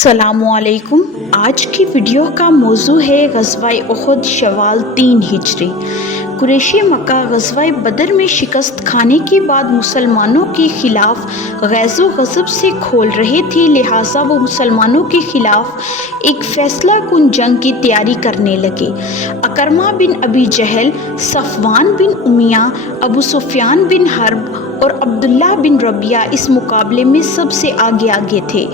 السلام علیکم۔ آج کی ویڈیو کا موضوع ہے غزوہ احد شوال 3 ہجری۔ قریشی مکہ غزوہ بدر میں شکست کھانے کے بعد مسلمانوں کے خلاف غیظ و غضب سے کھول رہے تھے، لہٰذا وہ مسلمانوں کے خلاف ایک فیصلہ کن جنگ کی تیاری کرنے لگے۔ عکرمہ بن ابی جہل، صفوان بن امیہ، ابو سفیان بن حرب اور عبداللہ بن ربیعہ اس مقابلے میں سب سے آگے تھے۔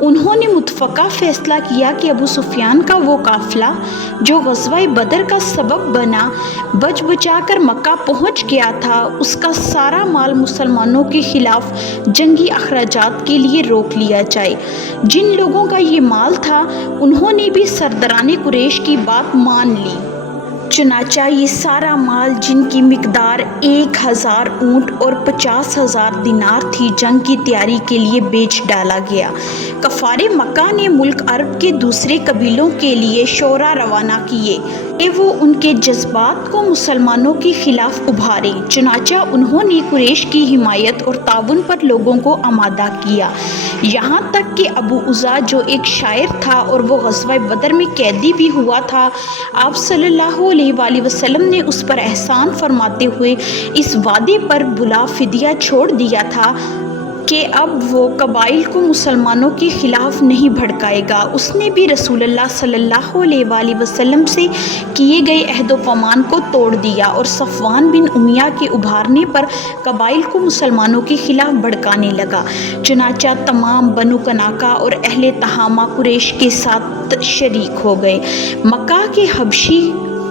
انہوں نے متفقہ فیصلہ کیا کہ ابو سفیان کا وہ قافلہ جو غزوہ بدر کا سبب بنا بچ بچا کر مکہ پہنچ گیا تھا، اس کا سارا مال مسلمانوں کے خلاف جنگی اخراجات کے لیے روک لیا جائے۔ جن لوگوں کا یہ مال تھا انہوں نے بھی سرداران قریش کی بات مان لی۔ چنانچہ یہ سارا مال، جن کی مقدار 1000 اونٹ اور 50,000 دینار تھی، جنگ کی تیاری کے لیے بیچ ڈالا گیا۔ کفار مکہ نے ملک عرب کے دوسرے قبیلوں کے لیے شورا روانہ کیے کہ وہ ان کے جذبات کو مسلمانوں کے خلاف ابھاریں۔ چنانچہ انہوں نے قریش کی حمایت اور تعاون پر لوگوں کو آمادہ کیا، یہاں تک کہ ابو عزا جو ایک شاعر تھا اور وہ غزوہ بدر میں قیدی بھی ہوا تھا، آپ صلی اللہ علیہ وآلہ وسلم نے اس پر احسان فرماتے ہوئے اس وعدے پر بلا فدیہ چھوڑ دیا تھا کہ اب وہ قبائل کو مسلمانوں کے خلاف نہیں بھڑکائے گا۔ اس نے بھی رسول اللہ صلی اللہ علیہ وآلہ وسلم سے کیے گئے عہد و پیمان کو توڑ دیا اور صفوان بن امیہ کے ابھارنے پر قبائل کو مسلمانوں کے خلاف بھڑکانے لگا۔ چنانچہ تمام بنو کناقہ اور اہل تہامہ قریش کے ساتھ شریک ہو گئے۔ مکہ کے حبشی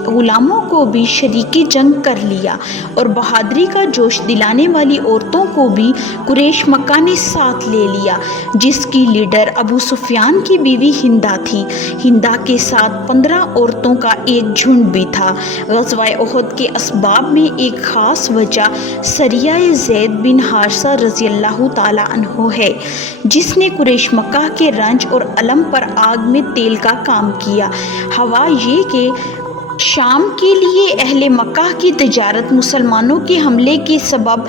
غلاموں کو بھی شریک جنگ کر لیا اور بہادری کا جوش دلانے والی عورتوں کو بھی قریش مکہ نے ساتھ لے لیا، جس کی لیڈر ابو سفیان کی بیوی ہندہ تھی۔ ہندہ کے ساتھ 15 عورتوں کا ایک جھنڈ بھی تھا۔ غزوہ احد کے اسباب میں ایک خاص وجہ سریہ زید بن حارثہ رضی اللہ تعالیٰ عنہ ہے، جس نے قریش مکہ کے رنج اور الم پر آگ میں تیل کا کام کیا۔ ہوا یہ کہ شام کے لیے اہل مکہ کی تجارت مسلمانوں کے حملے کے سبب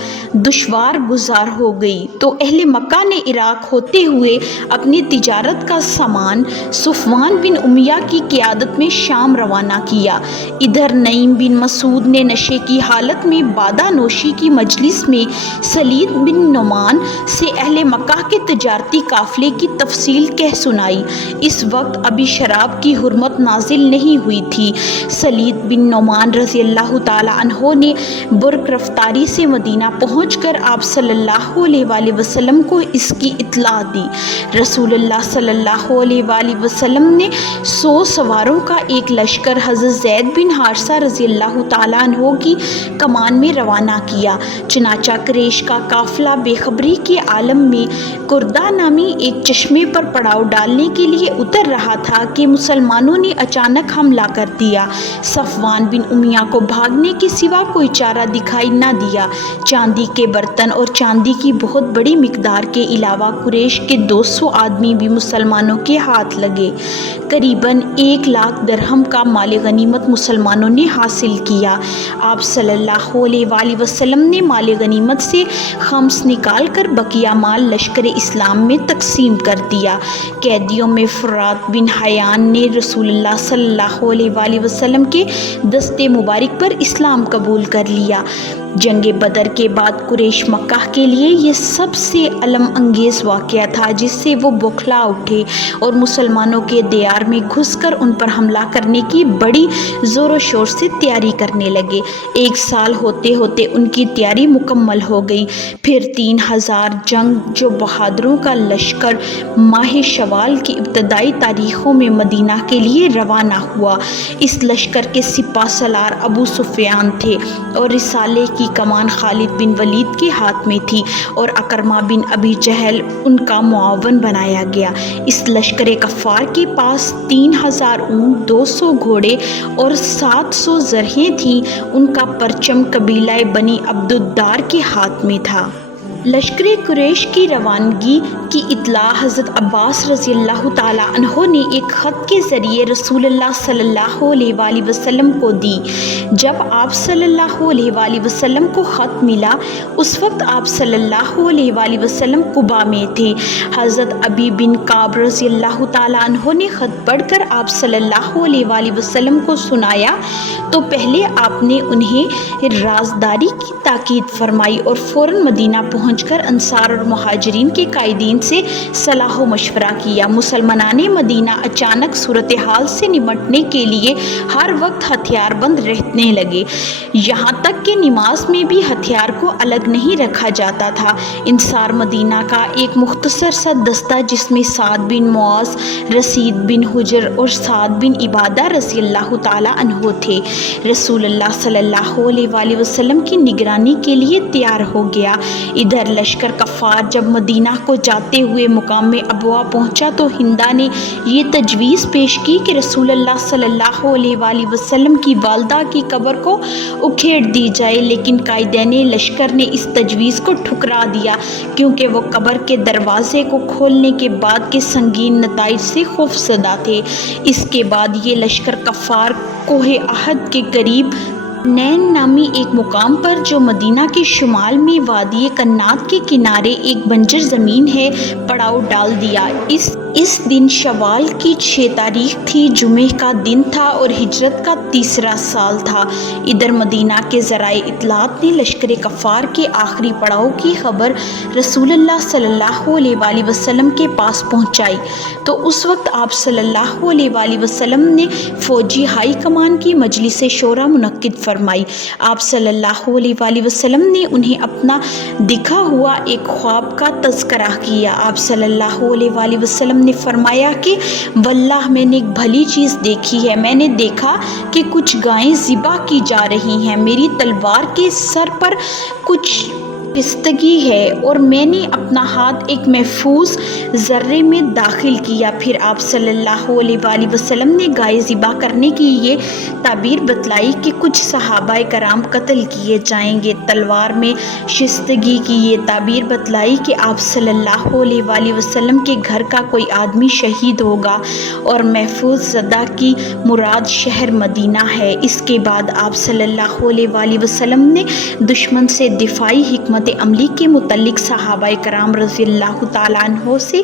دشوار گزار ہو گئی، تو اہل مکہ نے عراق ہوتے ہوئے اپنی تجارت کا سامان صفوان بن امیہ کی قیادت میں شام روانہ کیا۔ ادھر نعیم بن مسعود نے نشے کی حالت میں بادہ نوشی کی مجلس میں سلید بن نعمان سے اہل مکہ کے تجارتی قافلے کی تفصیل کہہ سنائی۔ اس وقت ابھی شراب کی حرمت نازل نہیں ہوئی تھی۔ سلید بن نعمان رضی اللہ تعالیٰ عنہ نے برق رفتاری سے مدینہ پہنچ کر آپ صلی اللہ علیہ وآلہ وسلم کو اس کی اطلاع دی۔ رسول اللہ صلی اللہ علیہ وآلہ وسلم نے 100 سواروں کا ایک لشکر حضرت زید بن حارثہ رضی اللہ تعالیٰ عنہ کی کمان میں روانہ کیا۔ چنانچہ قریش کا قافلہ بے خبری کے عالم میں کردہ نامی ایک چشمے پر پڑاؤ ڈالنے کے لیے اتر رہا تھا کہ مسلمانوں نے اچانک حملہ کر دیا۔ صفوان بن امیہ کو بھاگنے کے سوا کوئی چارہ دکھائی نہ دیا۔ چاندی کے برتن اور چاندی کی بہت بڑی مقدار کے علاوہ قریش کے 200 آدمی بھی مسلمانوں کے ہاتھ لگے۔ قریباً 1,00,000 درہم کا مال غنیمت مسلمانوں نے حاصل کیا۔ آپ صلی اللہ علیہ وآلہ وسلم نے مال غنیمت سے خمس نکال کر بقیہ مال لشکر اسلام میں تقسیم کر دیا۔ قیدیوں میں فرات بن حیان نے رسول اللہ صلی اللہ علیہ وآلہ وسلم کے دستے مبارک پر اسلام قبول کر لیا۔ جنگ بدر کے بعد قریش مکہ کے لیے یہ سب سے الم انگیز واقعہ تھا، جس سے وہ بوکھلا اٹھے اور مسلمانوں کے دیار میں گھس کر ان پر حملہ کرنے کی بڑی زور و شور سے تیاری کرنے لگے۔ 1 سال ہوتے ہوتے ان کی تیاری مکمل ہو گئی۔ پھر 3000 جنگ جو بہادروں کا لشکر ماہ شوال کی ابتدائی تاریخوں میں مدینہ کے لیے روانہ ہوا۔ اس لشکر کے سپہ سالار ابو سفیان تھے اور رسالے کی کمان خالد بن ولید کے ہاتھ میں تھی اور عکرمہ بن ابی جہل ان کا معاون بنایا گیا۔ اس لشکر کفار کے پاس 3000 اونٹ، 200 گھوڑے اور 700 زرہیں تھیں۔ ان کا پرچم قبیلہ بنی عبد الدار کے ہاتھ میں تھا۔ لشکر قریش کی روانگی کی اطلاع حضرت عباس رضی اللہ تعالیٰ عنہ نے ایک خط کے ذریعے رسول اللہ صلی اللہ علیہ وآلہ وسلم کو دی۔ جب آپ صلی اللہ علیہ وآلہ وسلم کو خط ملا اس وقت آپ صلی اللہ علیہ وآلہ وسلم قباء میں تھے۔ حضرت ابی بن کعب رضی اللہ تعالیٰ عنہ نے خط پڑھ کر آپ صلی اللہ علیہ وآلہ وسلم کو سنایا تو پہلے آپ نے انہیں رازداری کی تاکید فرمائی اور فوراً مدینہ پہنچ کر انصار اور مہاجرین کے قائدین سے صلاح و مشورہ کیا۔ مسلمانان مدینہ اچانک صورتحال سے نمٹنے کے لیے ہر وقت ہتھیار بند رہنے لگے، یہاں تک کہ نماز میں بھی ہتھیار کو الگ نہیں رکھا جاتا تھا۔ انصار مدینہ کا ایک مختصر سا دستہ جس میں سعد بن معاذ، رسید بن حجر اور سعد بن عبادہ رضی اللہ تعالیٰ عنہ تھے، رسول اللہ صلی اللہ علیہ وآلہ وسلم کی نگرانی کے لیے تیار ہو گیا۔ ادھر لشکر کفار جب مدینہ کو جاتے ہوئے مقام ابوا پہنچا تو ہندا نے یہ تجویز پیش کی کہ رسول اللہ صلی اللہ علیہ وآلہ وسلم کی والدہ کی قبر کو اکھیڑ دی جائے، لیکن قائدین لشکر نے اس تجویز کو ٹھکرا دیا کیونکہ وہ قبر کے دروازے کو کھولنے کے بعد کے سنگین نتائج سے خوفزدہ تھے۔ اس کے بعد یہ لشکر کفار کوہ احد کے قریب نین نامی ایک مقام پر جو مدینہ کے شمال میں وادی کنات کے کنارے ایک بنجر زمین ہے پڑاؤ ڈال دیا۔ اس دن شوال کی 6 تاریخ تھی، جمعہ کا دن تھا اور ہجرت کا 3واں سال تھا۔ ادھر مدینہ کے ذرائع اطلاعات نے لشکر کفار کے آخری پڑاؤ کی خبر رسول اللہ صلی اللہ علیہ وآلہ وسلم کے پاس پہنچائی تو اس وقت آپ صلی اللہ علیہ وآلہ وسلم نے فوجی ہائی کمان کی مجلس شورا منعقد فرمائی۔ آپ صلی اللہ علیہ وآلہ وسلم نے انہیں اپنا دیکھا ہوا ایک خواب کا تذکرہ کیا۔ آپ صلی اللہ علیہ وآلہ وسلم نے فرمایا کہ واللہ میں نے ایک بھلی چیز دیکھی ہے، میں نے دیکھا کہ کچھ گائیں ذبح کی جا رہی ہیں، میری تلوار کے سر پر کچھ پستگی ہے اور میں نے اپنا ہاتھ ایک محفوظ ذرے میں داخل کیا۔ پھر آپ صلی اللہ علیہ وآلہ وسلم نے گائے ذبح کرنے کی یہ تعبیر بتلائی کہ کچھ صحابہ کرام قتل کیے جائیں گے، تلوار میں شستگی کی یہ تعبیر بتلائی کہ آپ صلی اللہ علیہ وآلہ وسلم کے گھر کا کوئی آدمی شہید ہوگا اور محفوظ زدہ کی مراد شہر مدینہ ہے۔ اس کے بعد آپ صلی اللہ علیہ وآلہ وسلم نے دشمن سے دفاعی حکمت عملی کے متعلق صحابہ کرام رضی اللہ تعالیٰ عنہ سے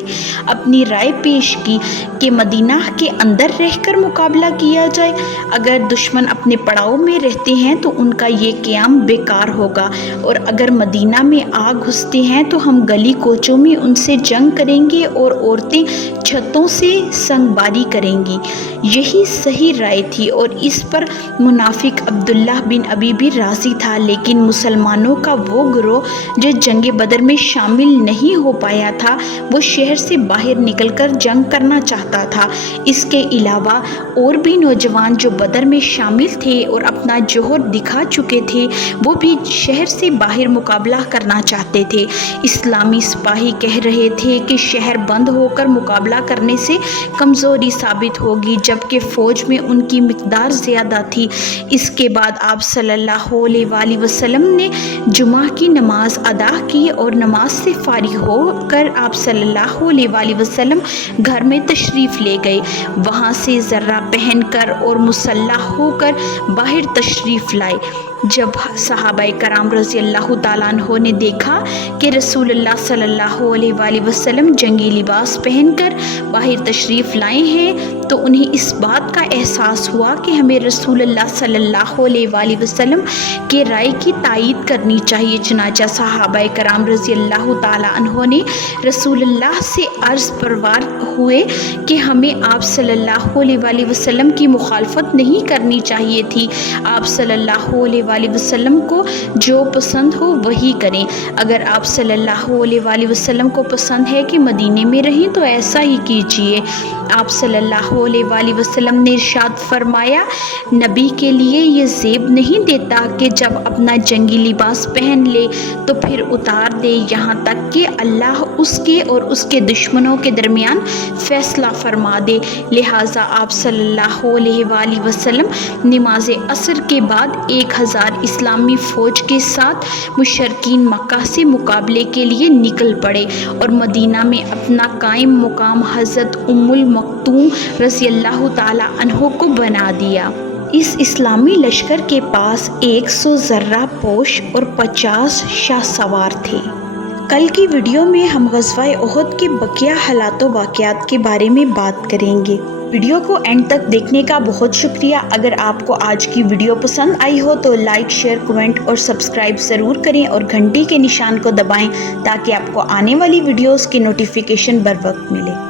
اپنی رائے پیش کی کہ مدینہ کے اندر رہ کر مقابلہ کیا جائے، اگر دشمن اپنے پڑاؤ میں رہتے ہیں تو ان کا یہ قیام بیکار ہوگا اور اگر مدینہ میں آ گھستے ہیں تو ہم گلی کوچوں میں ان سے جنگ کریں گے اور عورتیں چھتوں سے سنگ باری کریں گی۔ یہی صحیح رائے تھی اور اس پر منافق عبداللہ بن ابی بھی راضی تھا، لیکن مسلمانوں کا وہ گروہ جو جنگ بدر میں شامل نہیں ہو پایا تھا وہ شہر سے باہر نکل کر جنگ کرنا چاہتا تھا۔ اس کے علاوہ اور بھی نوجوان جو بدر میں شامل تھے اور اپنا جوہر دکھا چکے تھے وہ بھی شہر سے باہر مقابلہ کرنا چاہتے تھے۔ اسلامی سپاہی کہہ رہے تھے کہ شہر بند ہو کر مقابلہ کرنے سے کمزوری ثابت ہوگی، جبکہ فوج میں ان کی مقدار زیادہ تھی۔ اس کے بعد آپ صلی اللہ علیہ وآلہ وسلم نے جمعہ کی نماز ادا کی اور نماز سے فارغ ہو کر آپ صلی اللہ علیہ وآلہ وسلم گھر میں تشریف لے گئے، وہاں سے ذرہ پہن کر اور مسلح ہو کر باہر تشریف لائے۔ جب صحابہ کرام رضی اللہ تعالیٰ عنہ نے دیکھا کہ رسول اللہ صلی اللہ علیہ وآلہ وسلم جنگی لباس پہن کر باہر تشریف لائے ہیں تو انہیں اس بات کا احساس ہوا کہ ہمیں رسول اللہ صلی اللہ علیہ وآلہ وسلم کے رائے کی تائید کرنی چاہیے۔ چنانچہ صحابہ کرام رضی اللہ تعالیٰ عنہ نے رسول اللہ سے عرض پروار ہوئے کہ ہمیں آپ صلی اللہ علیہ وآلہ وسلم کی مخالفت نہیں کرنی چاہیے تھی، آپ صلی اللہ علیہ وآلہ وسلم کو جو پسند ہو وہی کریں۔ اگر آپ صلی اللہ علیہ وآلہ وسلم کو پسند ہے کہ مدینے میں رہیں تو ایسا ہی کیجیے۔ آپ صلی اللہ علیہ وآلہ وسلم نے ارشاد فرمایا، نبی کے لیے یہ زیب نہیں دیتا کہ جب اپنا جنگی لباس پہن لے تو پھر اتار دے یہاں تک کہ اللہ اس کے اور اس کے دشمنوں کے درمیان فیصلہ فرما دے۔ لہٰذا آپ صلی اللہ علیہ وآلہ وسلم نماز عصر کے بعد 1000 انصار اسلامی فوج کے ساتھ مشرکین مکہ سے مقابلے کے لیے نکل پڑے اور مدینہ میں اپنا قائم مقام حضرت ام المکتوم رضی اللہ تعالی عنہ کو بنا دیا۔ اس اسلامی لشکر کے پاس 100 زرہ پوش اور 50 شاہ سوار تھے۔ کل کی ویڈیو میں ہم غزوہ احد کے بقیہ حالات و واقعات کے بارے میں بات کریں گے۔ ویڈیو کو اینڈ تک دیکھنے کا بہت شکریہ۔ اگر آپ کو آج کی ویڈیو پسند آئی ہو تو لائک، شیئر، کمنٹ اور سبسکرائب ضرور کریں اور گھنٹی کے نشان کو دبائیں تاکہ آپ کو آنے والی ویڈیوز کی نوٹیفیکیشن بر وقت ملے۔